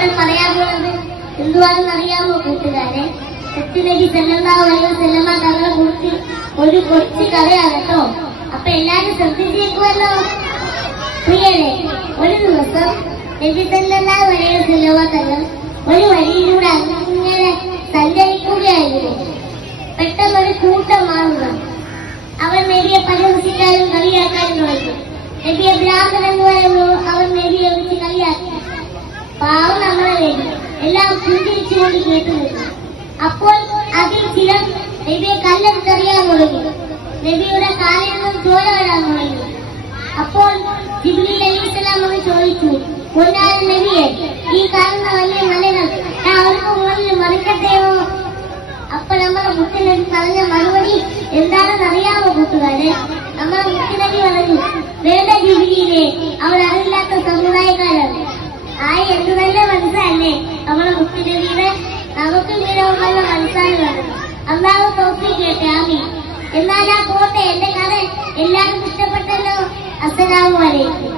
ഞാനിവിടെ പറയാൻ പോകുന്നത് എന്തുവാണെന്ന് അറിയാമോ കൂട്ടുകാരെ? നബി സല്ലല്ലാഹു അലൈഹി വസല്ലമ തങ്ങളെ കുറിച്ച് ഒരു കൊച്ചു കഥയാണ് കേട്ടോ. അപ്പൊ എല്ലാരും ശ്രദ്ധിച്ചേക്കുമല്ലോ. പ്രിയരെ, ഒരു ദിവസം നബി സല്ലല്ലാഹു അലൈഹി വസല്ലമ തങ്ങൾ ഒരു വഴിയിലൂടെ അങ്ങനെ സഞ്ചരിക്കുകയായിരുന്നു. പെട്ടെന്നൊരു കൂട്ടം ആളുകൾ അവർ നബിയെ പരിഹസിക്കാനും കളിയാക്കാനും തുടങ്ങി. നബിയെ ബ്രാഹ്മണൻ എന്ന് പറയുന്നു അവർ നബിയെ വിളിച്ച് കളിയാക്കി. പാവം നമ്മളെ നബി എല്ലാം ചിന്തിച്ചുകൊണ്ട് കേട്ടുനിന്നു. അപ്പോൾ അതിൽ ചിലർ നബിയെ കല്ലെടുത്തെറിയാൻ തുടങ്ങി. നബിയുടെ കാലിൽ നിന്നും ചോര വരാൻ തുടങ്ങി. അപ്പോൾ ജിബ്രീൽ അലൈഹിസ്സലാം ഒന്ന് ചോദിച്ചു, പൊന്നായ നബിയെ, ഈ കാണുന്ന വലിയ മലകൾ അവർക്ക് മുകളിൽ മറിക്കട്ടെയോ? അപ്പൊ നമ്മുടെ മുത്തുനബി പറഞ്ഞ മറുപടി എന്താണെന്ന് അറിയാമോ കൂട്ടുകാരെ? നമ്മുടെ മുത്തുനബി പറഞ്ഞു, വേണ്ട ജിബ്രീലേ, അവർ അറിയില്ലാത്ത സമുദായക്കാരാണ്. എന്ത് നല്ല മനസ്സല്ലേ നമ്മുടെ മുത്തുനബിയുടെ. നമുക്ക് ഇങ്ങനെ നല്ല മനസ്സാണ് വേണം. അള്ളാഹു തൗഫീഖ് ചെയ്യട്ടെ, ആമീൻ. എന്നാൽ ആ പോട്ടെ, എന്റെ കഥ എല്ലാവർക്കും ഇഷ്ടപ്പെട്ടല്ലോ. അസ്സലാമു അലൈക്കും.